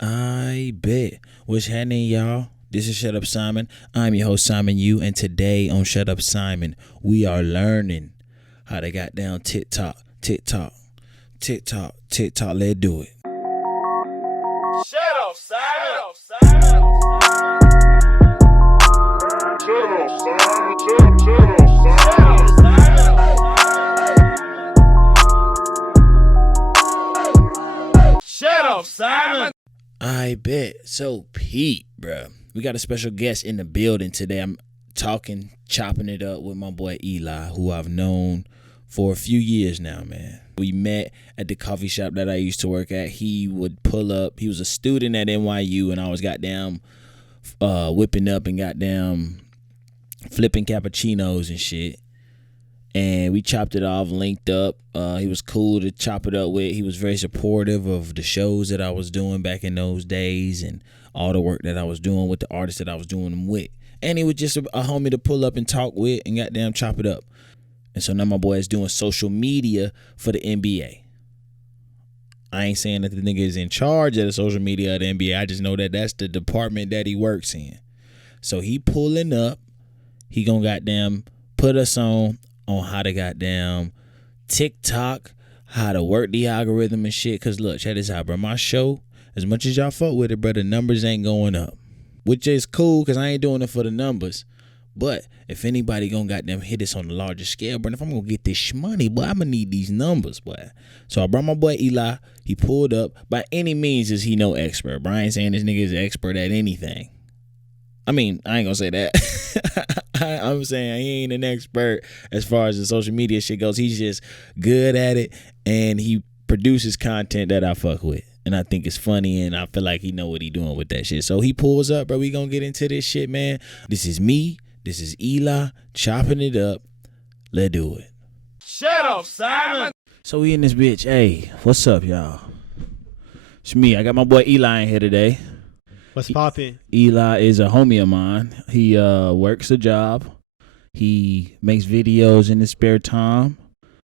I bet. What's happening, y'all? This is Shut Up Simon. I'm your host, Simon Yu, and today on Shut Up Simon, we are learning how they got down TikTok. Let's do it. Shut up, Simon. Shut up, Simon. I bet. So, Pete, bro, we got a special guest in the building today. I'm chopping it up with my boy Eli, who I've known for a few years now, man. We met at the coffee shop that I used to work at. He would pull up. He was a student at NYU, and I was goddamn whipping up and goddamn flipping cappuccinos and shit. And we chopped it off, linked up. He was cool to chop it up with. He was very supportive of the shows that I was doing back in those days and all the work that I was doing with the artists that I was doing them with. And he was just a homie to pull up and talk with and goddamn chop it up. And so now my boy is doing social media for the NBA. I ain't saying that the nigga is in charge of the social media of the NBA. I just know that that's the department that he works in. So he pulling up. He gonna goddamn put us on how to goddamn TikTok, how to work the algorithm and shit. Cause look, check this out, bro. My show, as much as y'all fuck with it, bro, the numbers ain't going up. Which is cool, cause I ain't doing it for the numbers. But if anybody gonna goddamn hit this on the larger scale, bro, if I'm gonna get this money, boy, I'm gonna need these numbers, boy. So I brought my boy Eli. He pulled up. By any means is he no expert. Brian saying this nigga is an expert at anything. I mean, I ain't gonna say that. I'm saying he ain't an expert as far as the social media shit goes. He's just good at it, and he produces content that I fuck with. And I think it's funny, and I feel like he know what he doing with that shit. So he pulls up, bro. We gonna get into this shit, man. This is me. This is Eli chopping it up. Let's do it. Shut up, Simon. So we in this bitch. Hey, what's up, y'all? It's me. I got my boy Eli in here today. What's poppin'? Eli is a homie of mine. He works a job. He makes videos in his spare time.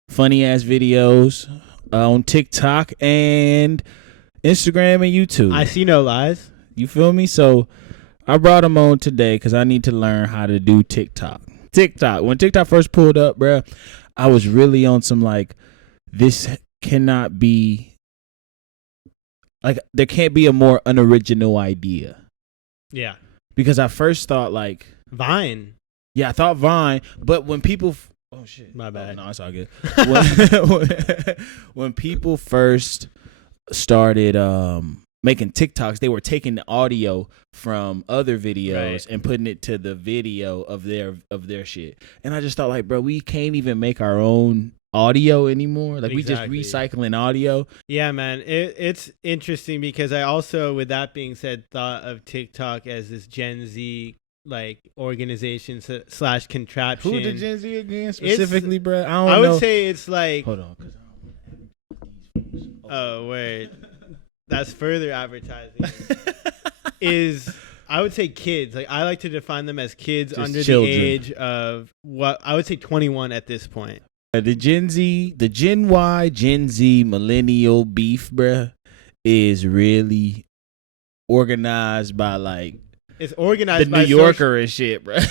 Funny ass videos on TikTok and Instagram and YouTube. I see no lies. You feel me? So I brought him on today because I need to learn how to do TikTok. When TikTok first pulled up, bro, I was really on some like, this cannot be. Like, there can't be a more unoriginal idea. Yeah. Because I first thought, like... Vine. Yeah, I thought Vine. But when people... Oh, shit. My bad. Oh, no, it's all good. When people first started making TikToks, they were taking the audio from other videos and putting it to the video of their shit. And I just thought, like, bro, we can't even make our own audio anymore. Like, exactly. We just recycling audio. Yeah, man. It's interesting because I also, with that being said, thought of TikTok as this Gen Z like organization / contraption. Who the Gen Z again specifically, bro? I would say it's like. Hold on. Oh, wait. That's further advertising. I would say kids. Like, I like to define them as kids just under children. The age of what I would say 21 at this point. The Gen Y, Gen Z, millennial beef, bruh, is really organized by like it's organized the by New Yorker and shit, bruh.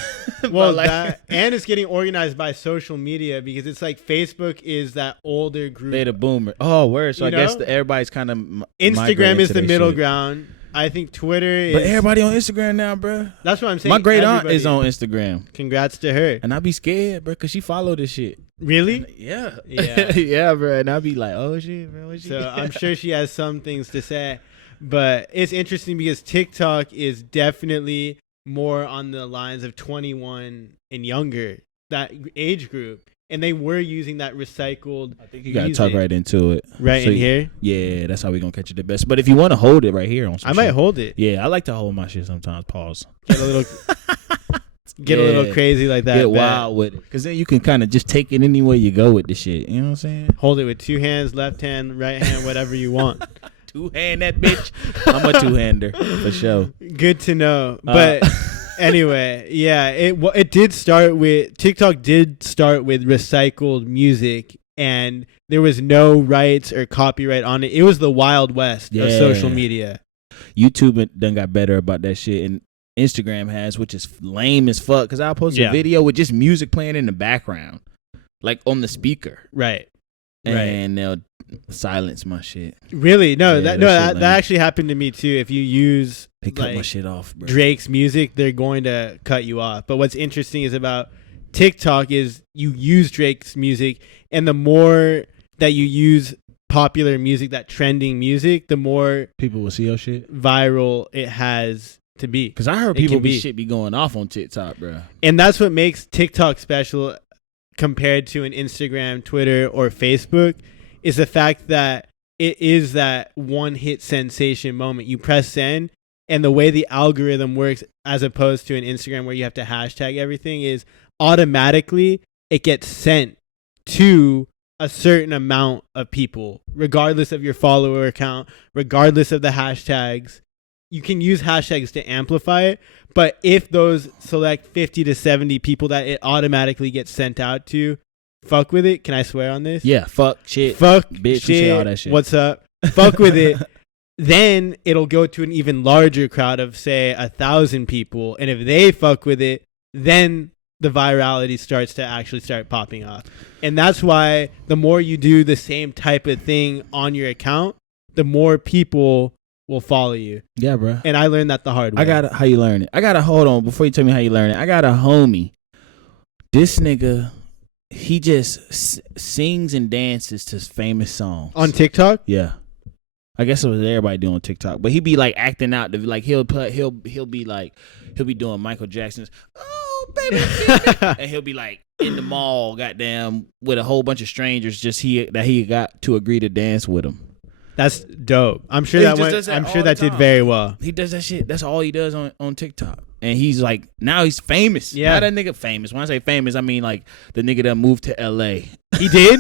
Well, like, that and it's getting organized by social media because it's like Facebook is that older group. They the boomer. Oh, word. So I guess everybody's kind of Instagram is the middle shit. Ground. I think Twitter is. But everybody on Instagram now, bro. That's what I'm saying. My great aunt is on Instagram. Congrats to her. And I be scared, bro, because she follow this shit. Really? And, yeah. Yeah. Yeah, bro. And I be like, oh, shit, bro. So I'm sure she has some things to say. But it's interesting because TikTok is definitely more on the lines of 21 and younger, that age group. And they were using that recycled. I think you gotta talk right into it. Right in here? Yeah, that's how we gonna catch it the best. But if you want to hold it right here on some I might hold it. Yeah, I like to hold my shit sometimes. Pause. Get a little crazy like that. Get wild with it. Because then you can kind of just take it anywhere you go with the shit. You know what I'm saying? Hold it with two hands, left hand, right hand, whatever you want. Two-hand that bitch. I'm a two-hander for sure. Good to know. But anyway, yeah, it did start with TikTok did start with recycled music, and there was no rights or copyright on it. It was the Wild West of social media. YouTube done got better about that shit, and Instagram has, which is lame as fuck. Because I'll post a video with just music playing in the background, like on the speaker, Right. and they'll silence my shit. Really? No, Yeah, that actually happened to me too. If you use They cut my shit off, bro. Drake's music, they're going to cut you off. But what's interesting is about TikTok is you use Drake's music, and the more that you use popular music, that trending music, the more people will see your shit viral it has to be. Because I heard people be going off on TikTok, bro. And that's what makes TikTok special compared to an Instagram, Twitter, or Facebook, is the fact that it is that one hit sensation moment. You press send, and the way the algorithm works as opposed to an Instagram where you have to hashtag everything is automatically it gets sent to a certain amount of people, regardless of your follower count, regardless of the hashtags. You can use hashtags to amplify it, but if those select 50 to 70 people that it automatically gets sent out to fuck with it, can I swear on this? Yeah, fuck, shit, fuck, bitch, shit, say all that shit. What's up? Fuck with it. Then it'll go to an even larger crowd of, say, 1,000 people, and if they fuck with it, then the virality starts to actually start popping off. And that's why the more you do the same type of thing on your account, the more people will follow you. Yeah, bro. And I learned that the hard way. How you learn it. Hold on, before you tell me how you learn it, I got a homie. This nigga, he just sings and dances to famous songs. On TikTok? Yeah. I guess it was everybody doing TikTok. But he be like acting out, like he'll be doing Michael Jackson's "Oh baby," and he'll be like in the mall, goddamn, with a whole bunch of strangers that he got to agree to dance with him. That's dope. I'm sure that did very well. He does that shit. That's all he does on TikTok. And he's like, now he's famous. Yeah. Now that nigga famous. When I say famous, I mean like the nigga that moved to LA. He did?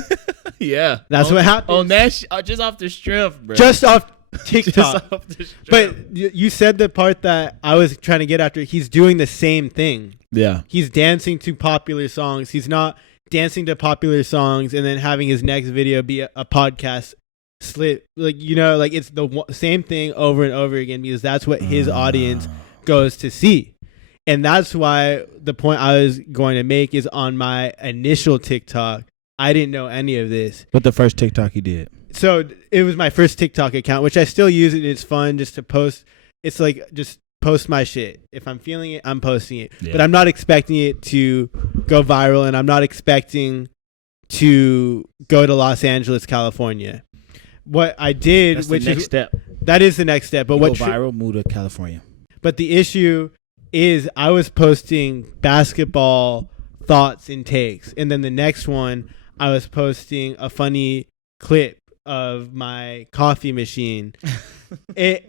Yeah. That's what happened. On that just off the strength, bro. Just off TikTok. Just off the strength. But you said the part that I was trying to get after. He's doing the same thing. Yeah. He's dancing to popular songs. He's not dancing to popular songs and then having his next video be a podcast slip. Like, like it's the same thing over and over again because that's what his audience goes to see. And that's why the point I was going to make is on my initial TikTok, I didn't know any of this. What the first TikTok you did? So it was my first TikTok account, which I still use it. It's fun just to post. It's like just post my shit. If I'm feeling it, I'm posting it. Yeah. But I'm not expecting it to go viral, and I'm not expecting to go to Los Angeles, California. What I did, that's which the next step. That is the next step. But what go viral, move to California. But the issue is I was posting basketball thoughts and takes, and then the next one I was posting a funny clip of my coffee machine. My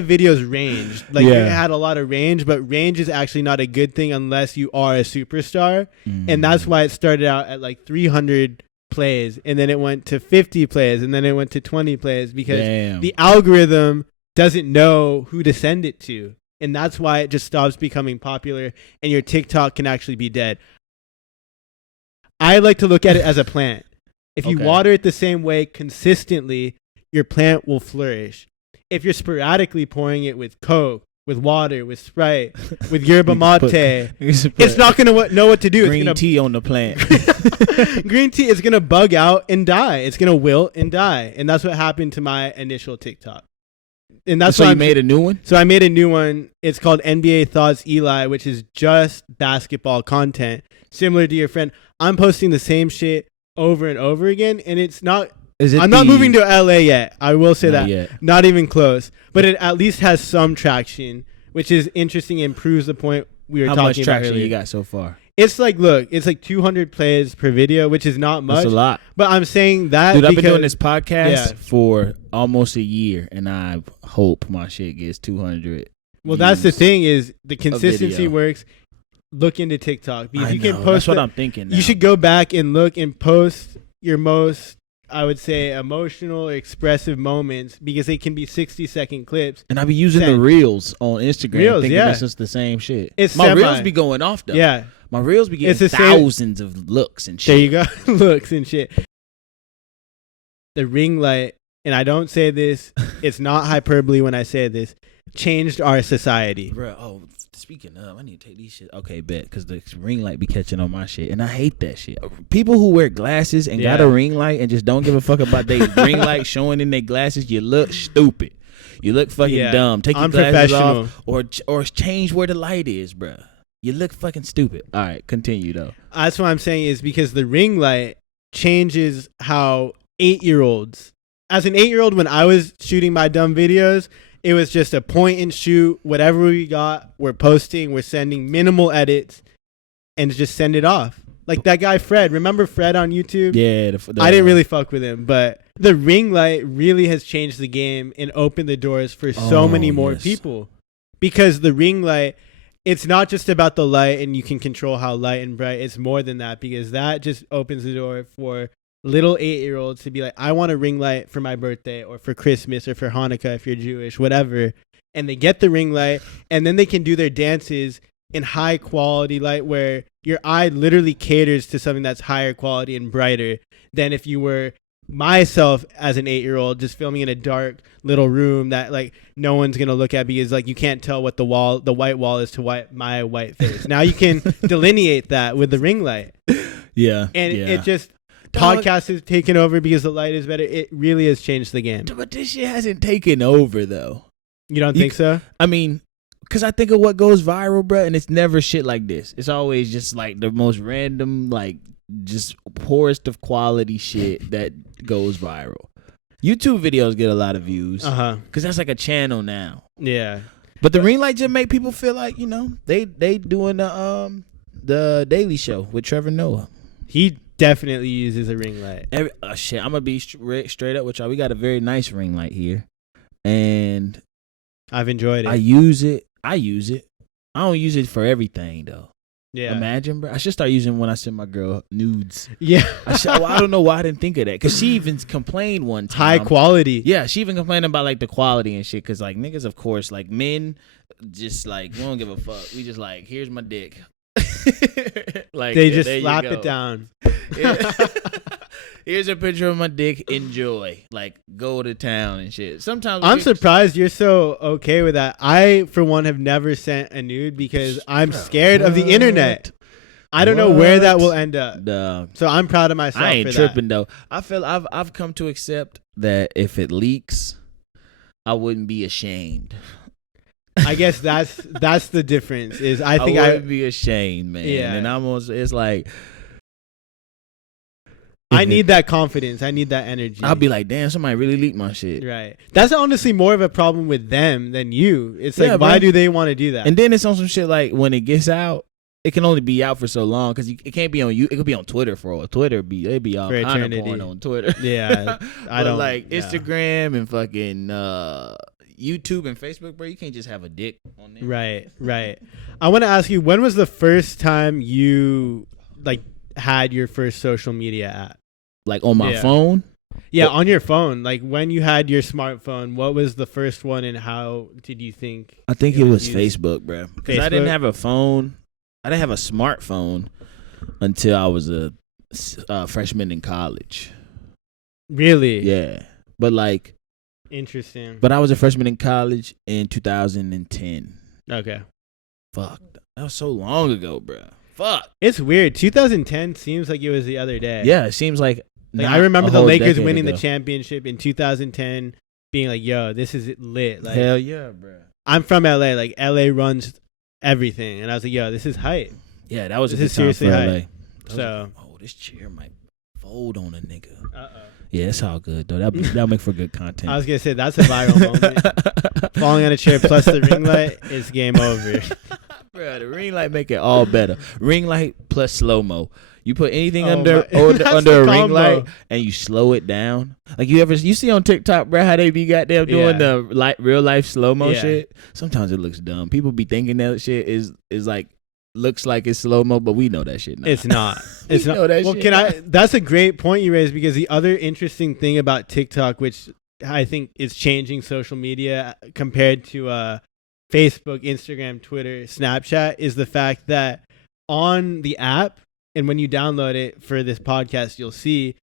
videos ranged. Like it had a lot of range, but range is actually not a good thing unless you are a superstar. And that's why it started out at like 300 plays, and then it went to 50 plays, and then it went to 20 plays because the algorithm doesn't know who to send it to. And that's why it just stops becoming popular, and your TikTok can actually be dead. I like to look at it as a plant. If you water it the same way consistently, your plant will flourish. If you're sporadically pouring it with Coke, with water, with Sprite, with yerba mate, it's not going to know what to do. Green tea on the plant. Green tea is going to bug out and die. It's going to wilt and die. And that's what happened to my initial TikTok. And that's so you made a new one? So I made a new one. It's called NBA Thoughts Eli, which is just basketball content, similar to your friend. I'm posting the same shit over and over again, and it's not. I'm not moving to LA yet. I will say that. Yet. Not even close. But it at least has some traction, which is interesting and proves the point we were talking about. How much traction earlier. you got so far? It's like 200 plays per video, which is not much. That's a lot. But I'm saying that dude, because, I've been doing this podcast for almost a year, and I hope my shit gets 200. Well, that's the thing is the consistency works. Look into TikTok because you can post. That's what I'm thinking now. You should go back and look and post your most, I would say, emotional or expressive moments because they can be 60-second clips. And I be using the reels on Instagram thinking it's just the same shit. My reels be going off though. Yeah. My reels be getting thousands of looks and shit. There you go. Looks and shit. The ring light and I don't say this, it's not hyperbole when I say this, changed our society. Bro, speaking of, I need to take these shit. Okay, bet, because the ring light be catching on my shit, and I hate that shit. People who wear glasses and got a ring light and just don't give a fuck about their ring light showing in their glasses, you look stupid. You look fucking dumb. Take your glasses off or change where the light is, bro. You look fucking stupid. All right, continue, though. That's what I'm saying is because the ring light changes how 8-year-olds, as an 8-year-old, when I was shooting my dumb videos, it was just a point and shoot. Whatever we got, we're posting, we're sending minimal edits, and just send it off. Like that guy Fred. Remember Fred on YouTube? Yeah. I didn't really fuck with him, but the ring light really has changed the game and opened the doors for so many more people. Because the ring light, it's not just about the light and you can control how light and bright. It's more than that, because that just opens the door for little 8-year-olds to be like, I want a ring light for my birthday or for Christmas or for Hanukkah if you're Jewish, whatever. And they get the ring light, and then they can do their dances in high quality light where your eye literally caters to something that's higher quality and brighter than if you were myself as an 8-year-old just filming in a dark little room that like no one's gonna look at because like you can't tell what the white wall is to my white face. Now you can delineate that with the ring light. Yeah. And it just podcast has taken over because the light is better. It really has changed the game. But this shit hasn't taken over though. You don't think so? I mean, because I think of what goes viral, bro, and it's never shit like this. It's always just like the most random, like just poorest of quality shit that goes viral. YouTube videos get a lot of views because that's like a channel now. Yeah. But the ring light just make people feel like, you know, they doing the Daily Show with Trevor Noah. He definitely uses a ring light. Shit, I'm gonna be straight up with y'all. We got a very nice ring light here, and I've enjoyed it. I use it. I don't use it for everything though. Yeah. Imagine, bro. I should start using when I send my girl nudes. Yeah. I don't know why I didn't think of that. Because she even complained one time. High quality. Yeah, she even complained about like the quality and shit. Because like niggas, of course, like men, just like, we don't give a fuck. We just like, here's my dick. Like they just slap it down. Here's a picture of my dick. Enjoy. Like, go to town and shit. Sometimes I'm surprised you're so okay with that. I, for one, have never sent a nude because I'm scared of the internet. I don't know where that will end up. So I'm proud of myself. I ain't tripping though. I feel I've come to accept that if it leaks, I wouldn't be ashamed. I guess that's the difference. Is I think I wouldn't be ashamed, man. Yeah. And it's like, I need that confidence. I need that energy. I'll be like, damn, somebody really leaked my shit. Right. That's honestly more of a problem with them than you. It's like, why do they want to do that? And then it's on some shit like when it gets out, it can only be out for so long because it can't be on you. It could be on Twitter for Twitter. It'd be all kind of porn on Twitter. Yeah. I don't like Instagram and fucking YouTube and Facebook, bro. You can't just have a dick on there. Right. I want to ask you, when was the first time you like had your first social media app? Like on my phone? Yeah, on your phone. Like when you had your smartphone, what was the first one and how did you think? I think it was Facebook, bro. Because I didn't have a phone. I didn't have a smartphone until I was a freshman in college. Really? Yeah. But like. Interesting. But I was a freshman in college in 2010. Okay. Fuck. That was so long ago, bro. Fuck. It's weird. 2010 seems like it was the other day. Yeah, it seems like I remember the Lakers winning the championship in 2010, being like, "Yo, this is lit." Like, hell yeah, bro. I'm from LA. Like LA runs everything, and I was like, "Yo, this is hype." Yeah, that was this is seriously hype. So, this chair might fold on a nigga. Yeah, it's all good though. That'll make for good content. I was gonna say that's a viral moment. Falling on a chair plus the ring light is game over. Bro, the ring light make it all better. Ring light plus slow mo. You put anything under a ring light and you slow it down. Like you see on TikTok, bro, how they be goddamn doing the real life slow mo shit. Sometimes it looks dumb. People be thinking that shit is like looks like it's slow mo, but we know that shit. It's not. It's not. Well, that's a great point you raised, because the other interesting thing about TikTok, which I think is changing social media compared to Facebook, Instagram, Twitter, Snapchat, is the fact that on the app, and when you download it for this podcast, you'll see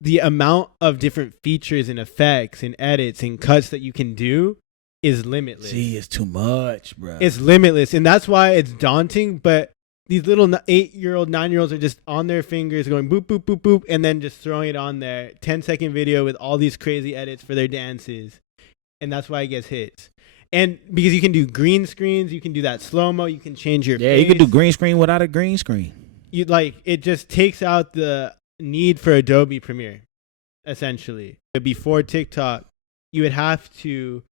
the amount of different features and effects and edits and cuts that you can do is limitless. See, it's too much, bro. It's limitless, and that's why it's daunting. But these little 8-year-old, 9-year-olds are just on their fingers going boop, boop, boop, boop, and then just throwing it on there. 10-second video with all these crazy edits for their dances. And that's why it gets hits. And because you can do green screens, you can do that slow-mo, you can change your face. You can do green screen without a green screen. It just takes out the need for Adobe Premiere, essentially. Before TikTok, you would have to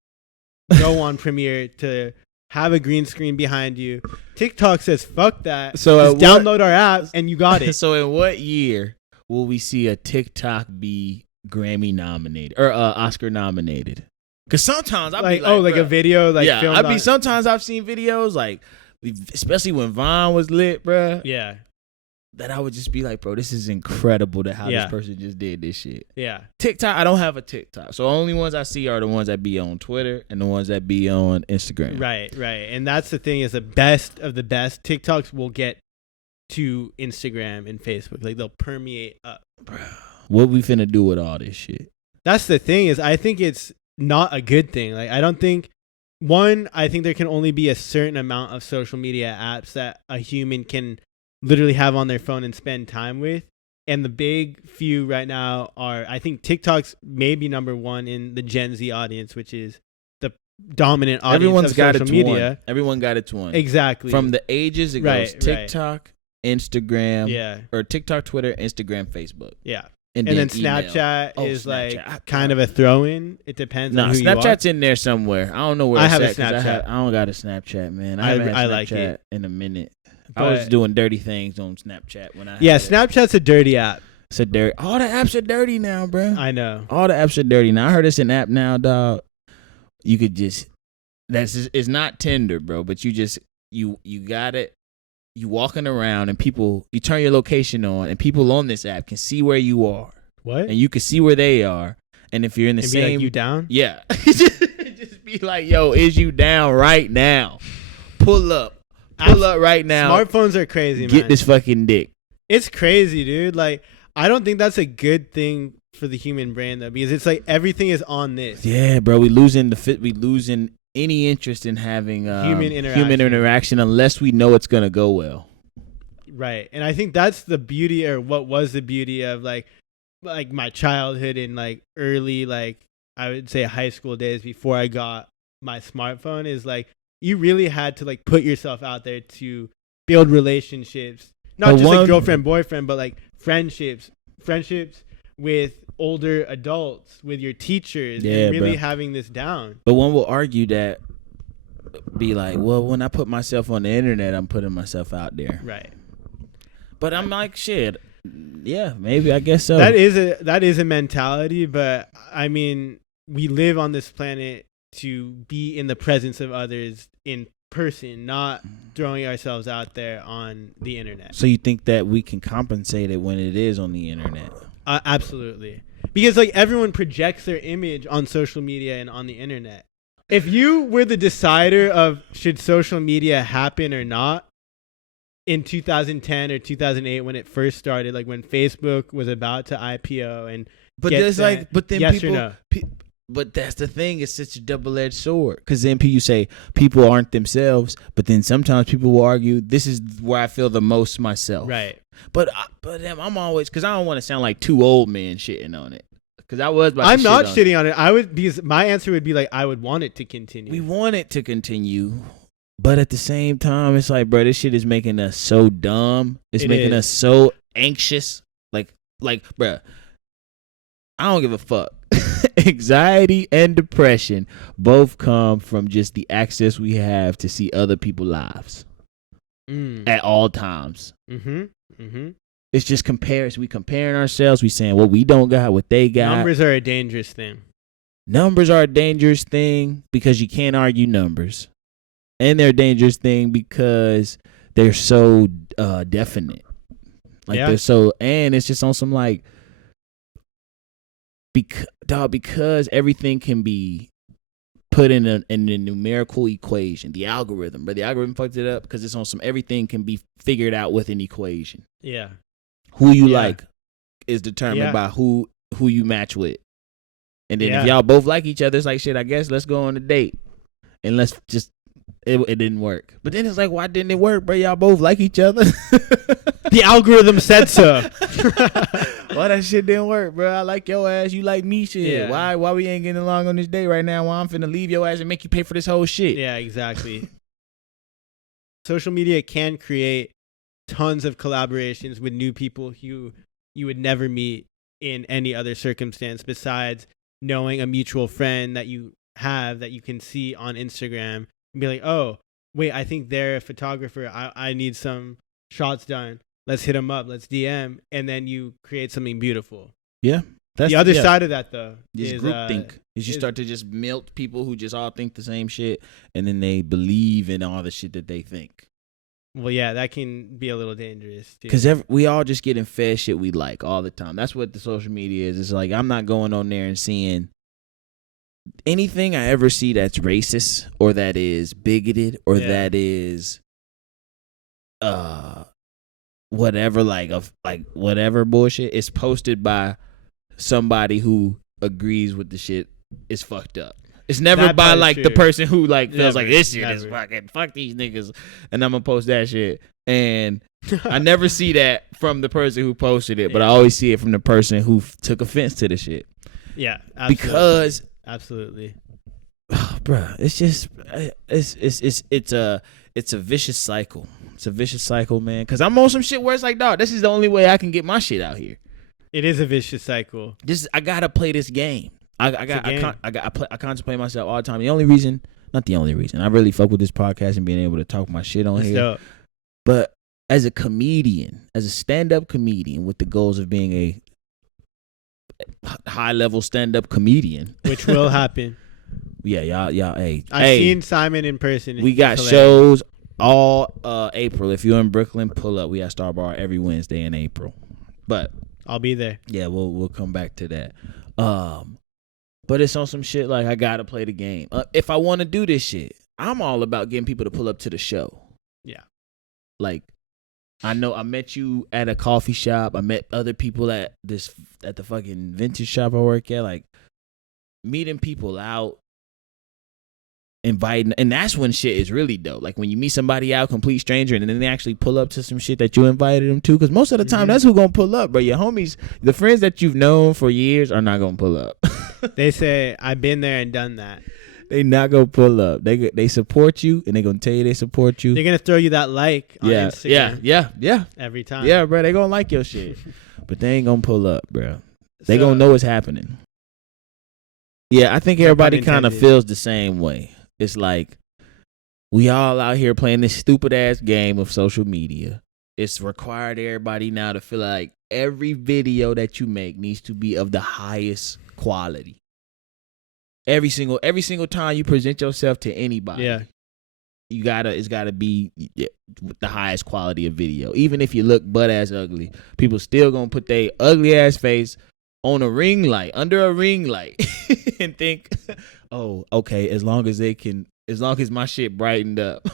go on Premiere to have a green screen behind you. TikTok says, fuck that. So just download our app and you got it. So in what year will we see a TikTok be Grammy nominated or Oscar nominated? Because sometimes I'll be like, a video filmed sometimes I've seen videos like, especially when Vine was lit, bro. Yeah. That I would just be like, bro, this is incredible that how this person just did this shit. Yeah. TikTok, I don't have a TikTok. So only ones I see are the ones that be on Twitter and the ones that be on Instagram. Right. And that's the thing is the best of the best TikToks will get to Instagram and Facebook. Like they'll permeate up. Bro, what we finna do with all this shit? That's the thing is I think it's not a good thing. Like I think there can only be a certain amount of social media apps that a human can literally have on their phone and spend time with. And the big few right now are, I think TikTok's maybe number one in the Gen Z audience, which is the dominant audience Everyone's of got social it media. One. Everyone got it to one. Exactly. From the ages, it goes TikTok, Instagram, or TikTok, Twitter, Instagram, Facebook. Yeah. And then email. Snapchat is like kind of a throw-in. It depends on who Snapchat's you are. in there somewhere. I don't know where I it's have at. a Snapchat. I don't got a Snapchat, man. I haven't had Snapchat like it in a minute. But I was doing dirty things on Snapchat when I Snapchat's a dirty app. It's a dirty. All the apps are dirty now, bro. I know. All the apps are dirty now. I heard it's an app now, dog. You could just it's not Tinder, bro, but you got it. You walking around and you turn your location on and people on this app can see where you are. What? And you can see where they are. And if you're in the same, be like, you down? Yeah. Just be like, yo, is you down right now? Pull up right now. Smartphones are crazy, man. Get this fucking dick. It's crazy, dude. Like, I don't think that's a good thing for the human brain, though, because it's like everything is on this. Yeah, bro. We losing any interest in having human interaction unless we know it's gonna go well. Right. And I think that's the beauty, or what was the beauty of like my childhood and like early, like I would say high school days before I got my smartphone, is like you really had to like put yourself out there to build relationships, not just like girlfriend, boyfriend, but like friendships with older adults, with your teachers, and really having this down. But one will argue that, be like, well, when I put myself on the internet, I'm putting myself out there. Right. But I'm like, shit. Yeah, maybe, I guess so. That is a mentality, but I mean, we live on this planet to be in the presence of others in person, not throwing ourselves out there on the internet. So you think that we can compensate it when it is on the internet? Absolutely. Because like everyone projects their image on social media and on the internet. If you were the decider of should social media happen or not in 2010 or 2008 when it first started, like when Facebook was about to IPO and yes or no? But that's the thing. It's such a double-edged sword. Because then you say people aren't themselves, but then sometimes people will argue, this is where I feel the most myself. Right. But I'm always, because I don't want to sound like two old men shitting on it. Because I'm not shitting on it. Because my answer would be like, I would want it to continue. We want it to continue. But at the same time, it's like, bro, this shit is making us so dumb. It's making us so anxious. Like, bro, I don't give a fuck. Anxiety and depression both come from just the access we have to see other people's lives at all times. It's just we comparing ourselves. We saying what we don't got, what they got. Numbers are a dangerous thing. Numbers are a dangerous thing because you can't argue numbers. And they're a dangerous thing because they're so definite. They're so, and it's just on some like, because everything can be put in a numerical equation, the algorithm fucked it up because it's on some, everything can be figured out with an equation. Yeah. Who you like is determined by who who you match with. And then Yeah. if y'all both like each other, it's like, shit, I guess let's go on a date. And let's just, it didn't work. But then it's like, why didn't it work, bro? Y'all both like each other. The algorithm said so. Why that shit didn't work, bro? I like your ass, you like me, shit. Yeah. Why we ain't getting along on this date right now? Why I'm finna leave your ass and make you pay for this whole shit? Yeah, exactly. Social media can create tons of collaborations with new people who you would never meet in any other circumstance besides knowing a mutual friend that you have that you can see on Instagram and be like, oh, wait, I think they're a photographer. I need some shots done. Let's hit them up. Let's DM. And then you create something beautiful. Yeah. The other side of that, though, is is groupthink. Is you start to just melt people who just all think the same shit, and then they believe in all the shit that they think. Well, yeah, that can be a little dangerous, too. Because we all just getting fed shit we like all the time. That's what the social media is. It's like, I'm not going on there and seeing anything I ever see that's racist or that is bigoted or that is whatever, like whatever bullshit. It's posted by somebody who agrees with the shit is fucked up. It's never That by part is like true. the person who like feels Never, like this shit is never. fucking fuck these niggas, and I'm gonna post that shit. And I never see that from the person who posted it, but I always see it from the person who took offense to the shit. Yeah, absolutely. Because, absolutely. bruh, it's just it's a vicious cycle. It's a vicious cycle, man. Because I'm on some shit where it's like, dog, this is the only way I can get my shit out here. It is a vicious cycle. I gotta play this game. I contemplate myself all the time. Not the only reason. I really fuck with this podcast and being able to talk my shit on That's here. dope. But as a comedian, as a stand-up comedian with the goals of being a high-level stand-up comedian, Which will happen. Yeah, y'all. Hey, I've seen Simon in person. We got shows all April. If you're in Brooklyn, pull up. We at Star Bar every Wednesday in April. But I'll be there. yeah, we'll come back to that. But it's on some shit like I gotta play the game. If I want to do this shit, I'm all about getting people to pull up to the show. Yeah. Like, I know I met you at a coffee shop. I met other people at the fucking vintage shop I work at. Like, meeting people out, inviting, and that's when shit is really dope. Like when you meet somebody out, complete stranger, and then they actually pull up to some shit that you invited them to. Because most of the time, that's who gonna pull up, bro. Your homies, the friends that you've known for years, are not gonna pull up. They say I've been there and done that. They not gonna pull up. They support you, and they gonna tell you they support you. They're gonna throw you that like on Instagram. Yeah. Every time. Yeah, bro. They gonna like your shit, but they ain't gonna pull up, bro. They gonna know what's happening. Yeah, I think everybody kind of feels the same way. It's like we all out here playing this stupid ass game of social media. It's required everybody now to feel like every video that you make needs to be of the highest quality. Every single time you present yourself to anybody, it's gotta be the highest quality of video. Even if you look butt ass ugly, people still gonna put their ugly ass face on a ring light, under a ring light, and think, oh, okay, as long as my shit brightened up,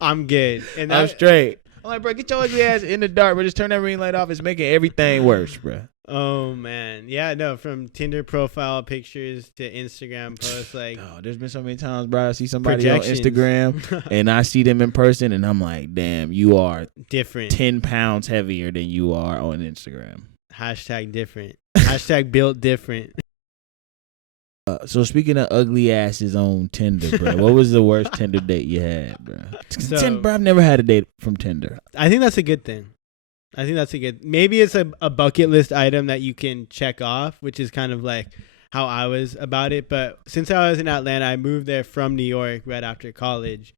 I'm good. And I'm straight. I'm like, bro, get your ugly ass in the dark, bro. Just turn that ring light off. It's making everything worse, bro. Oh man, yeah, no. From Tinder profile pictures to Instagram posts, like, oh, there's been so many times, bro. I see somebody on Instagram and I see them in person, and I'm like, damn, you are different, 10 pounds heavier than you are on Instagram. Hashtag different. Hashtag built different. So speaking of ugly asses on Tinder, bro, what was the worst Tinder date you had, bro? Bro, I've never had a date from Tinder. I think that's a good thing. Maybe it's a bucket list item that you can check off, which is kind of like how I was about it. But since I was in Atlanta, I moved there from New York right after college,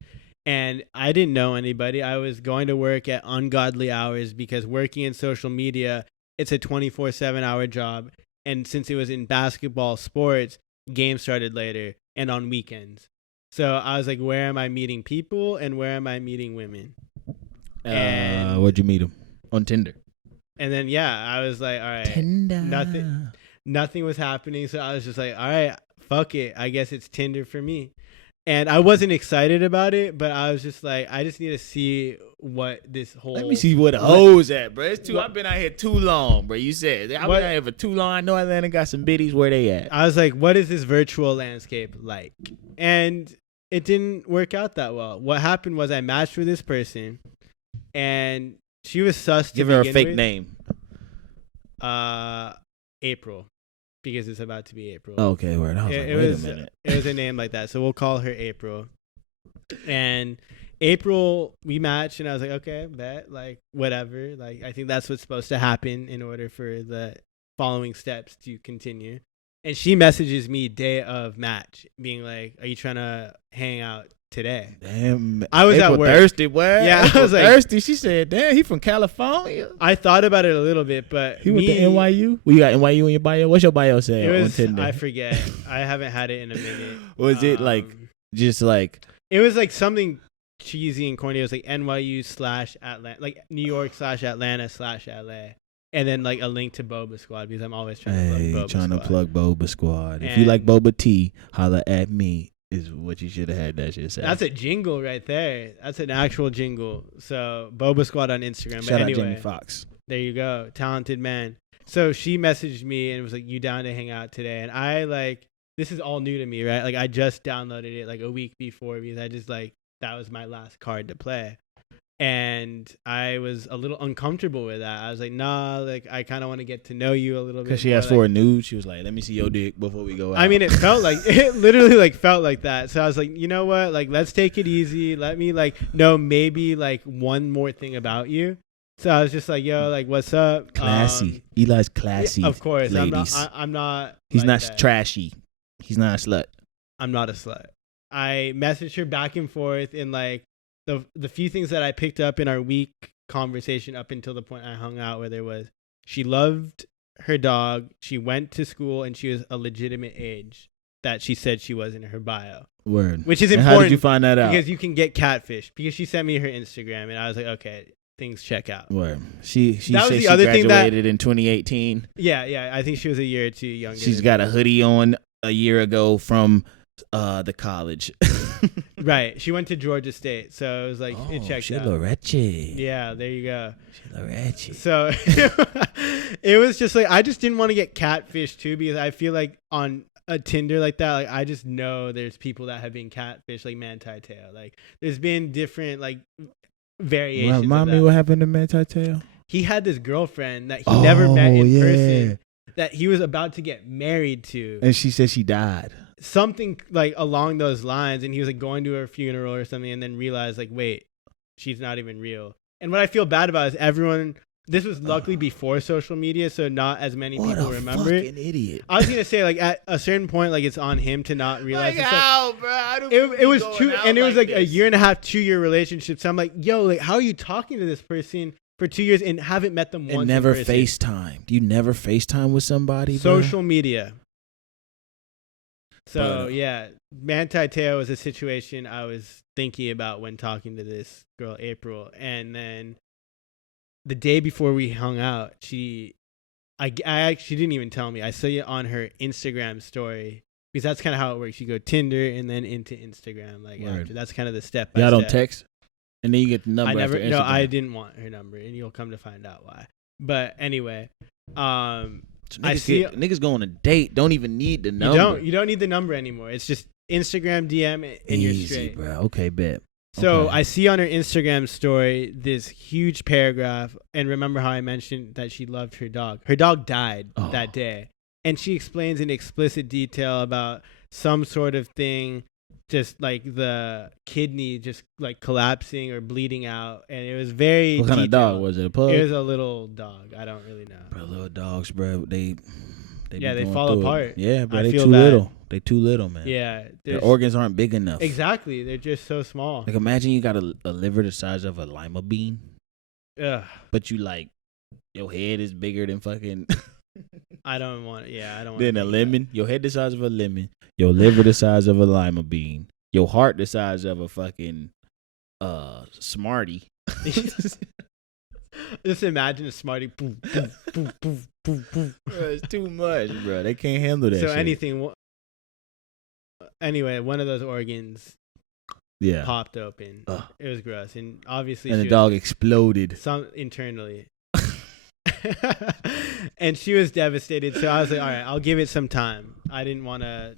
and I didn't know anybody. I was going to work at ungodly hours because working in social media, it's a 24/7 hour job. And since it was in basketball sports, games started later and on weekends. So I was like, where am I meeting people and where am I meeting women? Where'd you meet them? On Tinder. And then, I was like, all right, Tinder. Nothing was happening. So I was just like, all right, fuck it. I guess it's Tinder for me. And I wasn't excited about it, but I was just like, I just need to see what this whole. Let me see what the hoes at, bro. It's too. I've been out here too long, bro. You said I've been out here for too long. I know Atlanta got some biddies. Where they at? I was like, what is this virtual landscape like? And it didn't work out that well. What happened was I matched with this person, and she was sus. Give to her a begin fake with. name. April, because it's about to be April. Okay, word. I was like, wait a minute. It was a name like that, so we'll call her April. And April, we matched, and I was like, okay, bet, like whatever. Like I think that's what's supposed to happen in order for the following steps to continue. And she messages me day of match, being like, "Are you trying to hang out today?" Damn, I was April at work. Thirsty, boy. Yeah, April I was like, thirsty. She said, "Damn, he from California." I thought about it a little bit, but He went to NYU. Well, you got NYU in your bio. What's your bio say It on was, Tinder? I forget. I haven't had it in a minute. Was it like just like? It was like something cheesy and corny. It was like NYU/Atlanta, like New York/Atlanta/LA. And then like a link to Boba Squad, because I'm always trying to plug Boba Squad. If you like Boba Tea, holla at me. Is what you should have had that shit say. That's a jingle right there. That's an actual jingle. So Boba Squad on Instagram. Shout but out anyway, Jamie Foxx. There you go, talented man. So she messaged me and was like, "You down to hang out today?" And I like, this is all new to me, right? Like I just downloaded it like a week before, because I just like, that was my last card to play. And I was a little uncomfortable with that. I was like, nah, like I kind of want to get to know you a little bit. Because she asked for a nude. She was like, let me see your dick before we go out. I mean, it literally like felt like that. So I was like, you know what? Like, let's take it easy. Let me like know maybe like one more thing about you. So I was just like, yo, like, what's up? Classy. Eli's classy. Yeah, of course. Ladies. I'm not. He's like not that. trashy. He's not a slut. I'm not a slut. I messaged her back and forth in like, the few things that I picked up in our week conversation up until the point I hung out, where there was, she loved her dog, she went to school, and she was a legitimate age that she said she was in her bio. Word. Which is and important. How did you find that out? Because you can get catfish. Because she sent me her Instagram, and I was like, okay, things check out. Word. She that said was the she other thing graduated in 2018. Yeah. I think she was a year or two younger. She's got a hoodie on a year ago from the college. Right. She went to Georgia State, so it was like, it checked out. Loretti. Yeah, there you go. Loretti. So it was just like, I just didn't want to get catfish too, because I feel like on a Tinder like that, like I just know there's people that have been catfish, like Manti Teo. Like there's been different like variations. Remind me what happened to Manti Teo. He had this girlfriend that he never met in yeah. person, that he was about to get married to. And she said she died. Something like along those lines, and he was like going to her funeral or something, and then realized like, wait, she's not even real. And what I feel bad about is everyone. This was luckily before social media, so not as many people remember it. What a fucking idiot! I was gonna say like at a certain point, like it's on him to not realize. Like it's how, bro? How do it was going two, out and it was like a this? year and a half, 2 year relationship. So I'm like, yo, like how are you talking to this person for 2 years and haven't met them once? And never in person? FaceTime. Do you never FaceTime with somebody? Social media. So But, yeah, Manti Teo was a situation I was thinking about when talking to this girl April, and then the day before we hung out, she actually didn't even tell me. I saw it on her Instagram story, because that's kind of how it works. You go Tinder and then into Instagram. Like after, that's kind of the step by Y'all step. don't text, and then you get the number. I after never. No, Instagram. I didn't want her number, and you'll come to find out why. But anyway, So I see niggas go on a date. Don't even need the number. You don't need the number anymore. It's just Instagram DM and you're Easy, straight. bro. Okay, bet. So Okay. I see on her Instagram story this huge paragraph, and remember how I mentioned that she loved her dog. Her dog died that day, and she explains in explicit detail about some sort of thing, just like the kidney just like collapsing or bleeding out, and it was very What kind of detailed. dog was it? A pug? It was a little dog. I don't really know. Bro, little dogs, bro. They be They going fall through it. apart. Yeah, bro. I They feel too bad. little. They too little, man. Yeah, Their organs aren't big enough. exactly. They're just so small. Like imagine you got a liver the size of a lima bean, Ugh, but you like your head is bigger than fucking I don't want. Yeah, I don't. than a want lemon. Your head the size of a lemon. Your liver the size of a lima bean. Your heart the size of a fucking Smartie. Just imagine a Smartie. Poof, poof, poof, poof, poof, poof. Bro, it's too much, bro. They can't handle that. So shit. anything. Anyway, one of those organs Yeah. popped open. Ugh. It was gross, and obviously And the she dog was exploded. some internally. And she was devastated, so I was like, all right, I'll give it some time. I didn't want to,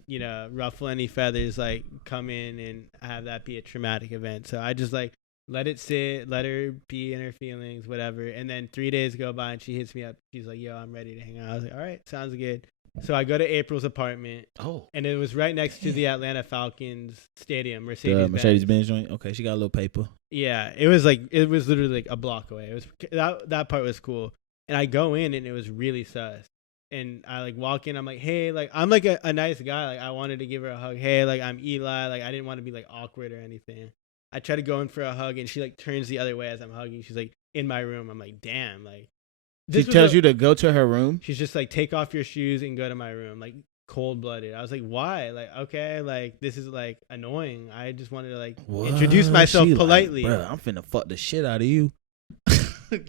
ruffle any feathers, like come in and have that be a traumatic event. So I just like let it sit, let her be in her feelings, whatever. And then 3 days go by and she hits me up. She's like, yo, I'm ready to hang out. I was like, all right, sounds good. So I go to April's apartment. Oh. And it was right next to the Atlanta Falcons stadium, The Mercedes-Benz. Mercedes-Benz joint. Okay, she got a little paper. Yeah, it was literally like a block away. It was that part was cool. And I go in and it was really sus. And I like walk in, I'm like, hey, like I'm like a nice guy. Like I wanted to give her a hug. Hey, like I'm Eli. Like I didn't want to be like awkward or anything. I try to go in for a hug and she like turns the other way as I'm hugging. She's like in my room. I'm like, damn, like She tells you to go to her room? She's just like, take off your shoes and go to my room. Like cold blooded. I was like, why? Like, okay, like this is like annoying. I just wanted to like introduce myself politely. Like, bro, I'm finna fuck the shit out of you.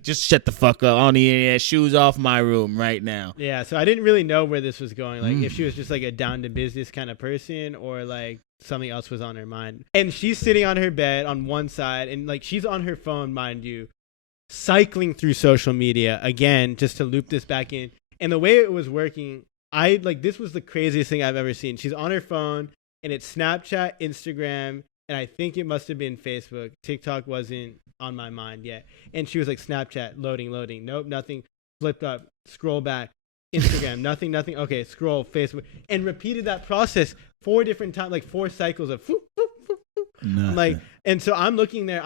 Just shut the fuck up. I don't need any shoes off my room right now. Yeah, so I didn't really know where this was going. Like if she was just like a down to business kind of person or like something else was on her mind. And she's sitting on her bed on one side and like she's on her phone, mind you, cycling through social media again, just to loop this back in. And the way it was working, this was the craziest thing I've ever seen. She's on her phone and it's Snapchat, Instagram, and I think it must have been Facebook. TikTok wasn't on my mind yet. And she was like, Snapchat, loading. Nope, nothing. Flipped up, scroll back. Instagram, nothing. Okay, scroll, Facebook. And repeated that process 4 different times, like 4 cycles of whoop, whoop, whoop, whoop. I'm like, and so I'm looking there.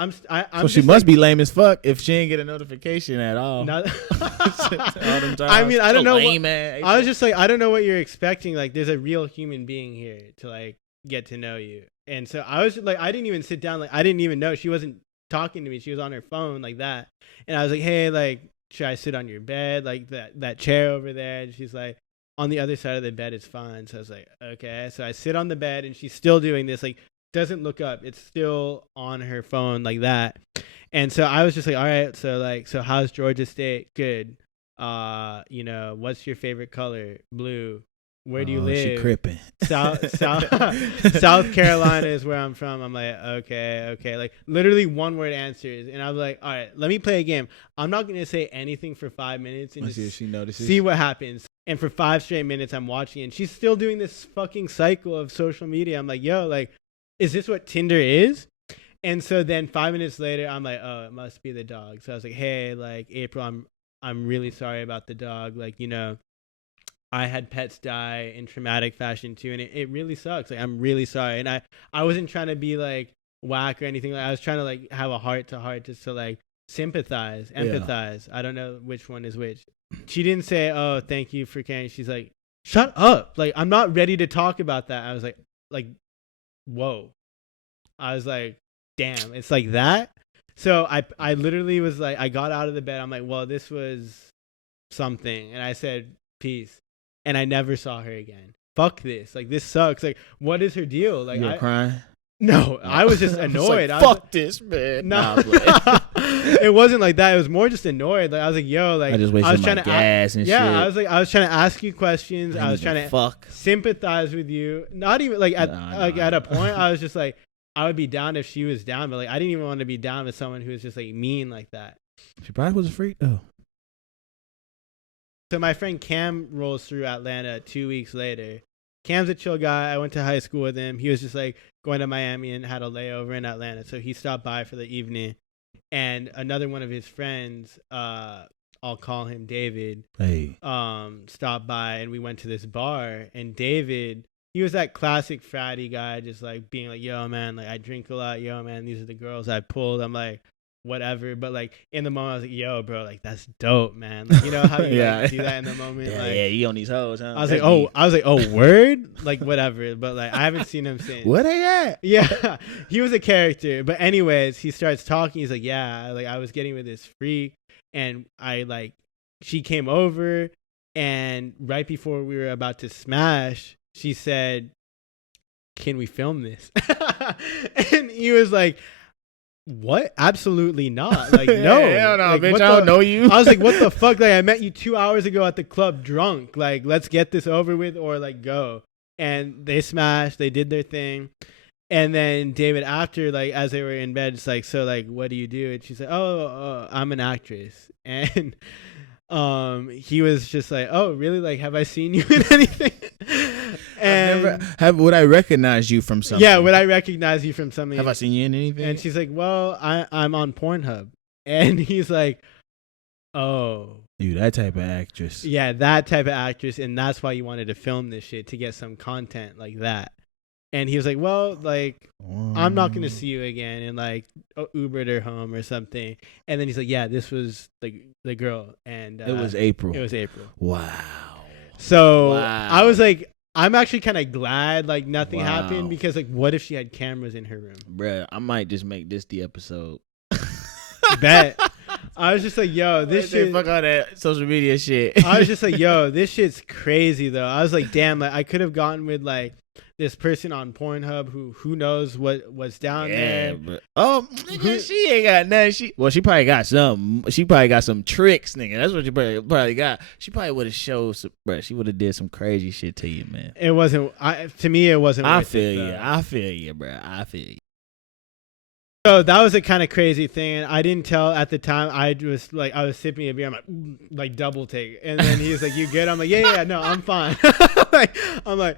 So she must be lame as fuck if she ain't get a notification at all. I mean, I don't know. I was just like, I don't know what you're expecting. Like, there's a real human being here to like get to know you. And so I was like, I didn't even sit down. Like, I didn't even know she wasn't talking to me. She was on her phone like that. And I was like, hey, like, should I sit on your bed? Like that chair over there. And she's like, on the other side of the bed is fine. So I was like, okay. So I sit on the bed and she's still doing this, like doesn't look up. It's still on her phone like that. And so I was just like, all right. So how's Georgia State? Good. What's your favorite color? Blue. Where do you live? She crippin'. South Carolina is where I'm from. I'm like, okay. Like literally 1-word answers. And I was like, all right, let me play a game. I'm not going to say anything for 5 minutes and Let's see if she notices. see what happens. And for 5 straight minutes, I'm watching and she's still doing this fucking cycle of social media. I'm like, yo, like, is this what Tinder is? And so then 5 minutes later, I'm like, oh, it must be the dog. So I was like, hey, like April, I'm really sorry about the dog. Like, I had pets die in traumatic fashion too, and it really sucks. Like, I'm really sorry. And I wasn't trying to be like whack or anything. Like, I was trying to like have a heart to heart just to like sympathize, empathize. Yeah. I don't know which one is which. She didn't say, oh, thank you for caring. She's like, shut up. Like, I'm not ready to talk about that. I was like, whoa. I was like, damn, it's like that. So I literally was like, I got out of the bed. I'm like, well, this was something. And I said, peace. And I never saw her again. Fuck this. Like, this sucks. Like, what is her deal? Like, you were crying? No, I was just annoyed. I was like, fuck this, man. No, it wasn't like that. It was more just annoyed. Like, I was like, yo, like, I just wasted my gas and shit. Yeah, I was trying to ask you questions. I was trying to fuck. sympathize with you. Not even like at a point, I was just like, I would be down if she was down, but like, I didn't even want to be down with someone who was just like mean like that. She probably was a freak though. So my friend Cam rolls through Atlanta 2 weeks later. Cam's a chill guy. I went to high school with him. He was just like going to Miami and had a layover in Atlanta. So he stopped by for the evening. And another one of his friends, I'll call him David, stopped by and we went to this bar. And David, he was that classic fratty guy, just like being like, yo, man, like I drink a lot. Yo, man, these are the girls I pulled. I'm like, whatever. But like in the moment I was like, yo, bro, like that's dope, man. Like, you know how you like, do that in the moment? Yeah, like, yeah, you on these hoes, huh? I was like, oh, word? Like whatever. But like I haven't seen him since. Where they at? Yeah. He was a character. But anyways, he starts talking. He's like, yeah, like I was getting with this freak and she came over and right before we were about to smash, she said, can we film this? And he was like, what? Absolutely not. Like, no. Hell no, like, bitch, I don't know you. I was like, what the fuck? Like, I met you 2 hours ago at the club drunk. Like, let's get this over with or like go. And they smashed. They did their thing. And then David, after, like, as they were in bed, it's like, so, like, what do you do? And she's like, I'm an actress. And he was just like, oh, really? Like, have I seen you in anything? Would I recognize you from something? Yeah, would I recognize you from something? Have I seen you in anything? And she's like, well, I'm on Pornhub. And he's like, oh. Dude, that type of actress. Yeah, that type of actress. And that's why you wanted to film this shit, to get some content like that. And he was like, well, like, I'm not going to see you again, and, like, Ubered her home or something. And then he's like, yeah, this was, like, the girl. And it was April. It was April. Wow. So I was like, I'm actually kind of glad, like, nothing happened, because, like, what if she had cameras in her room? Bruh, I might just make this the episode. Bet. I was just like, yo, this shit. Fuck all that social media shit. I was just like, yo, this shit's crazy, though. I was like, damn, like, I could have gotten with, like, this person on Pornhub who knows what's down there. But, nigga, she ain't got nothing. She probably got some. She probably got some tricks, nigga. That's what she probably got. She probably would have showed some, bro. She would have did some crazy shit to you, man. It wasn't. To me, it wasn't. I feel you, bro. I feel you. So that was a kind of crazy thing. I didn't tell at the time. I was sipping a beer. I'm like double take, and then he was like, "You good?" I'm like, "Yeah, no, I'm fine." I'm like.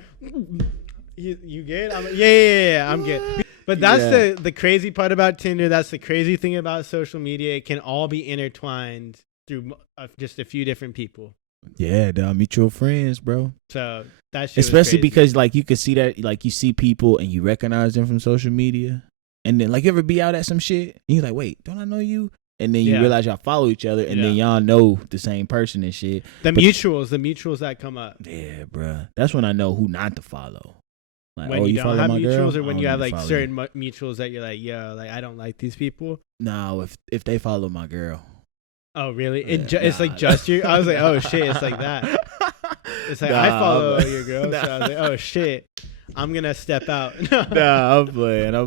You good? I'm like, yeah, I'm good. But that's the crazy part about Tinder. That's the crazy thing about social media. It can all be intertwined through just a few different people. Yeah, the mutual friends, bro. So that shit especially because, like, you could see that, like, you see people and you recognize them from social media, and then, like, you ever be out at some shit and you're like, wait, don't I know you? And then you realize y'all follow each other, and then y'all know the same person and shit. The mutuals that come up. Yeah, bro. That's when I know who not to follow. Like, when you don't have mutuals, or when you have, like, certain mutuals that you're like, yo, like, I don't like these people. No, if they follow my girl. Oh, really? It's like just you. I was like, oh shit, it's like that. It's like, I follow your girl, so I was like, oh shit, I'm gonna step out. Nah, I'm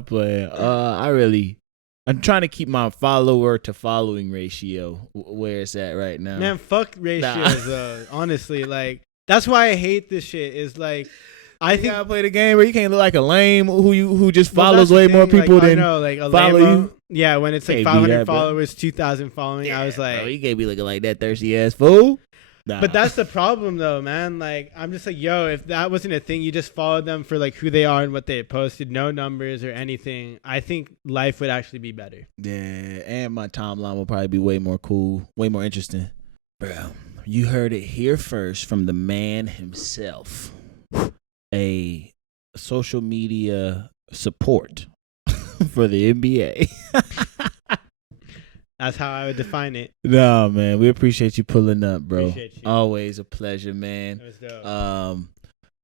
playing. I'm trying to keep my follower to following ratio where it's at right now. Man, fuck ratios though. Honestly, like, that's why I hate this shit. Is like, I think you gotta play the game where you can't look like a lame who just follows way more people than follow you. Yeah, when it's like 500 followers, 2,000 following, I was like, bro, you can't be looking like that thirsty ass fool. Nah. But that's the problem though, man. Like, I'm just like, yo, if that wasn't a thing, you just followed them for, like, who they are and what they posted, no numbers or anything, I think life would actually be better. Yeah, and my timeline will probably be way more cool, way more interesting. Bro, you heard it here first from the man himself. A social media support for the NBA. That's how I would define it. No, man, we appreciate you pulling up, bro. Appreciate you. Always a pleasure, man. That was dope.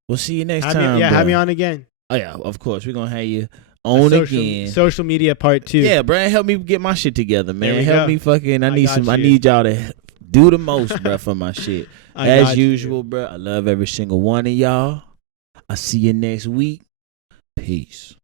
We'll see you next time. Have me on again. Oh yeah, of course. We're gonna have you on again. Social media part 2. Yeah, Brian, help me get my shit together, man. Help me fucking. I need y'all to do the most, bro, for my shit. As usual, bro. I love every single one of y'all. I'll see you next week. Peace.